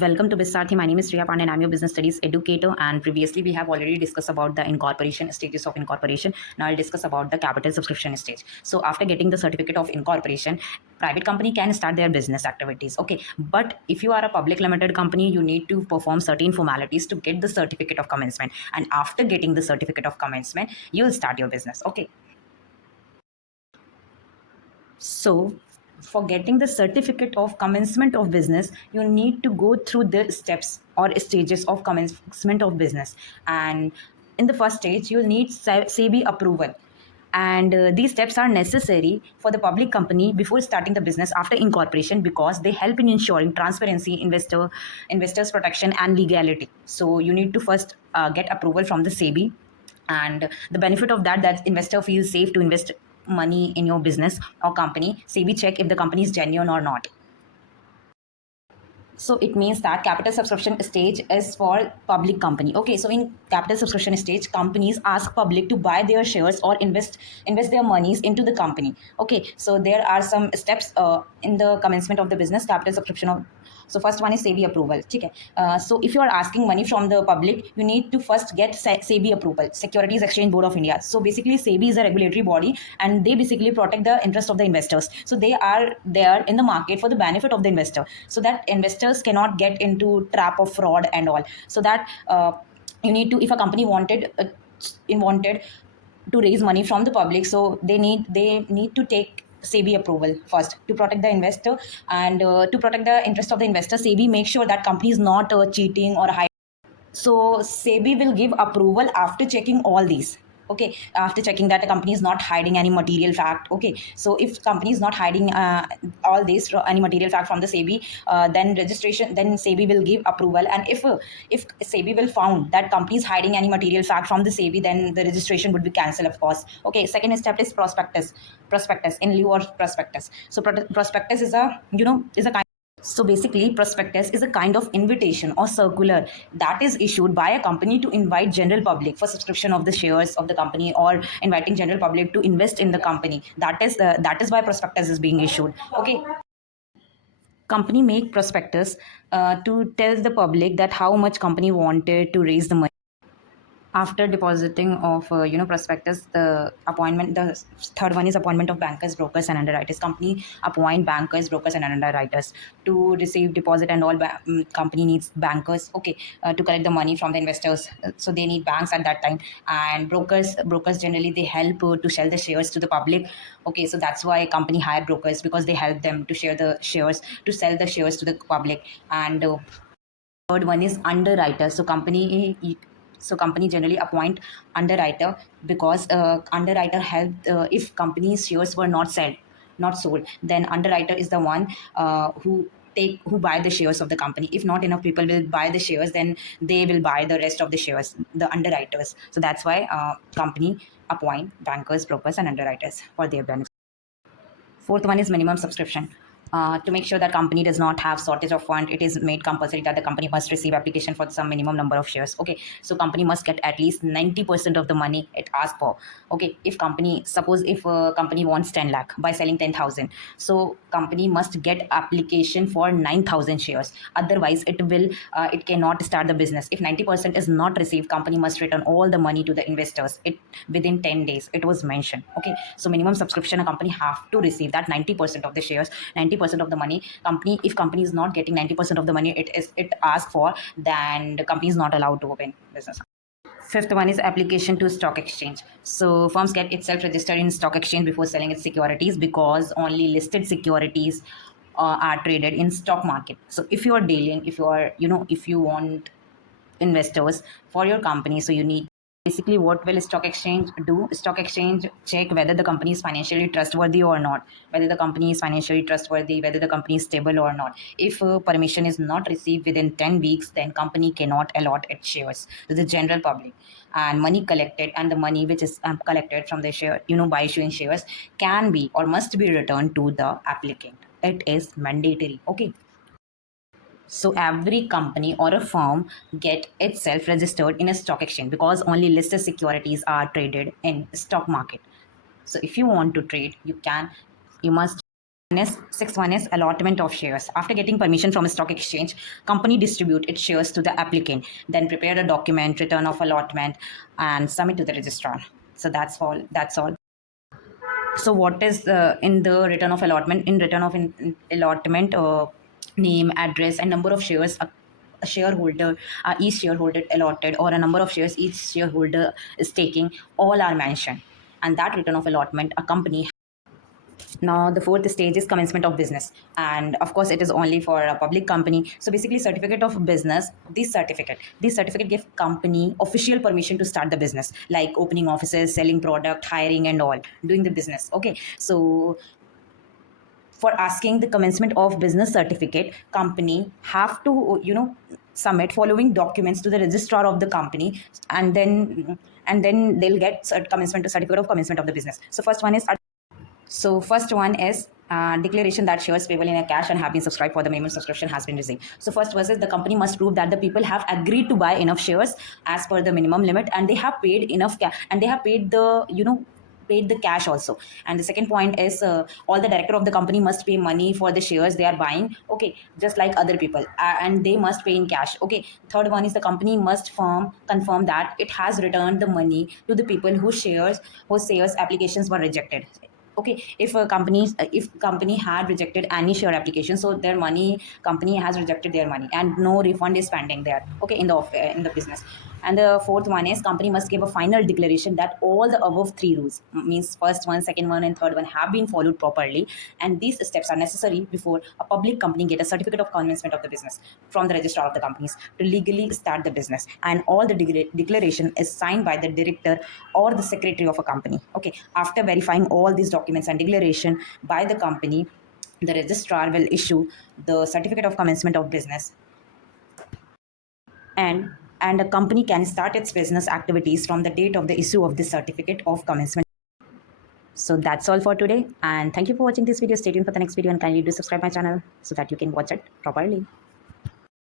Welcome to Bisarthi. My name is Shreya Pandey and I'm your business studies educator. And previously, we have already discussed about the incorporation stages of incorporation. Now, I'll discuss about the capital subscription stage. So, after getting the certificate of incorporation, private company can start their business activities. Okay, but if you are a public limited company, you need to perform certain formalities to get the certificate of commencement. And after getting the certificate of commencement, you'll start your business. Okay. So, for getting the certificate of commencement of business, you need to go through the steps or stages of commencement of business. And in the first stage, you'll need SEBI approval. And these steps are necessary for the public company before starting the business after incorporation because they help in ensuring transparency, investors protection, and legality. So you need to first get approval from the SEBI, and the benefit of that investor feels safe to invest money in your business or company. SEBI check if the company is genuine or not. So it means that capital subscription stage is for public company. Okay, so in capital subscription stage, companies ask public to buy their shares or invest their monies into the company. Okay, so there are some steps in the commencement of the business capital subscription of. So first one is SEBI approval. Okay, so if you are asking money from the public, you need to first get SEBI approval, Securities Exchange Board of India. So basically, SEBI is a regulatory body, and they basically protect the interest of the investors. So they are there in the market for the benefit of the investor, so that investors cannot get into trap of fraud and all. So that you need to, if a company wanted to raise money from the public, so they need to take SEBI approval first to protect the investor, and to protect the interest of the investor, SEBI makes sure that company is not cheating or hiding. So SEBI will give approval after checking all these. Okay, after checking that the company is not hiding any material fact. Okay, so if company is not hiding all this any material fact from the SEBI, then SEBI will give approval. And if SEBI will found that company is hiding any material fact from the SEBI, then the registration would be cancelled, of course. Okay, second step is prospectus in lieu of prospectus. So prospectus is a kind. So basically, prospectus is a kind of invitation or circular that is issued by a company to invite general public for subscription of the shares of the company, or inviting general public to invest in the company. That is why prospectus is being issued. Okay, company make prospectus to tell the public that how much company wanted to raise the money. After depositing of prospectus, the third one is appointment of bankers, brokers, and underwriters. Company appoint bankers, brokers, and underwriters to receive deposit, and all company needs bankers. Okay, to collect the money from the investors. So they need banks at that time. And brokers generally they help to sell the shares to the public. Okay, so that's why company hire brokers, because they help them to share the shares, to sell the shares to the public. And third one is underwriter. So company generally appoint underwriter, because underwriter help, if company's shares were not sold, then underwriter is the one who buy the shares of the company. If not enough people will buy the shares, then they will buy the rest of the shares, the underwriters. So that's why company appoint bankers, brokers, and underwriters for their benefit. Fourth one is minimum subscription. To make sure that company does not have shortage of fund, it is made compulsory that the company must receive application for some minimum number of shares. Okay, so company must get at least 90% of the money it asked for. Okay, if a company wants 10 lakh by selling 10,000, so company must get application for 9,000 shares. Otherwise, it cannot start the business. If 90% is not received, company must return all the money to the investors within 10 days. It was mentioned. Okay, so minimum subscription, a company have to receive that 90% of the shares, 90% of the money. If company is not getting 90% of the money it asked for, then the company is not allowed to open business. Fifth one is application to stock exchange. So firms get itself registered in stock exchange before selling its securities, because only listed securities are traded in stock market. So if you are dealing, if you want investors for your company, so you need. Basically, what will stock exchange do? Stock exchange check whether the company is financially trustworthy or not, whether the company is financially trustworthy, whether the company is stable or not. If permission is not received within 10 weeks, then company cannot allot its shares to the general public. And money collected, and the money which is collected from the share, by issuing shares, can be or must be returned to the applicant. It is mandatory. Okay. So every company or a firm get itself registered in a stock exchange, because only listed securities are traded in stock market. So if you want to trade, you must Sixth one is allotment of shares. After getting permission from a stock exchange, company distribute its shares to the applicant, then prepare a document, return of allotment, and submit to the registrar. So that's all. That's all. So what is in the return of allotment? In return of allotment, name, address, and number of shares a shareholder, each shareholder allotted, or a number of shares each shareholder is taking, all are mentioned. And that return of allotment, a company. Now the fourth stage is commencement of business, and of course it is only for a public company. So basically, certificate of business, this certificate gives company official permission to start the business, like opening offices, selling product, hiring, and all, doing the business. Okay, so for asking the commencement of business certificate, company have to submit following documents to the registrar of the company, and then they'll get commencement certificate of commencement of the business. First one is declaration that shares payable in a cash and have been subscribed for the minimum subscription has been received. So first versus the company must prove that the people have agreed to buy enough shares as per the minimum limit, and they have paid enough cash, and they have paid the cash also. And the second point is all the director of the company must pay money for the shares they are buying, okay, just like other people, and they must pay in cash. Okay, third one is the company must confirm that it has returned the money to the people whose shares applications were rejected. Okay, if company had rejected any share application, so their money, company has rejected their money, and no refund is pending there, okay, in the business. And the fourth one is company must give a final declaration that all the above three rules, means first one, second one, and third one, have been followed properly, and these steps are necessary before a public company get a certificate of commencement of the business from the registrar of the companies to legally start the business. And all the declaration is signed by the director or the secretary of a company. Okay, after verifying all these documents and declaration by the company, the registrar will issue the certificate of commencement of business, and a company can start its business activities from the date of the issue of this certificate of commencement. So that's all for today, and thank you for watching this video. Stay tuned for the next video, and kindly do subscribe my channel so that you can watch it properly.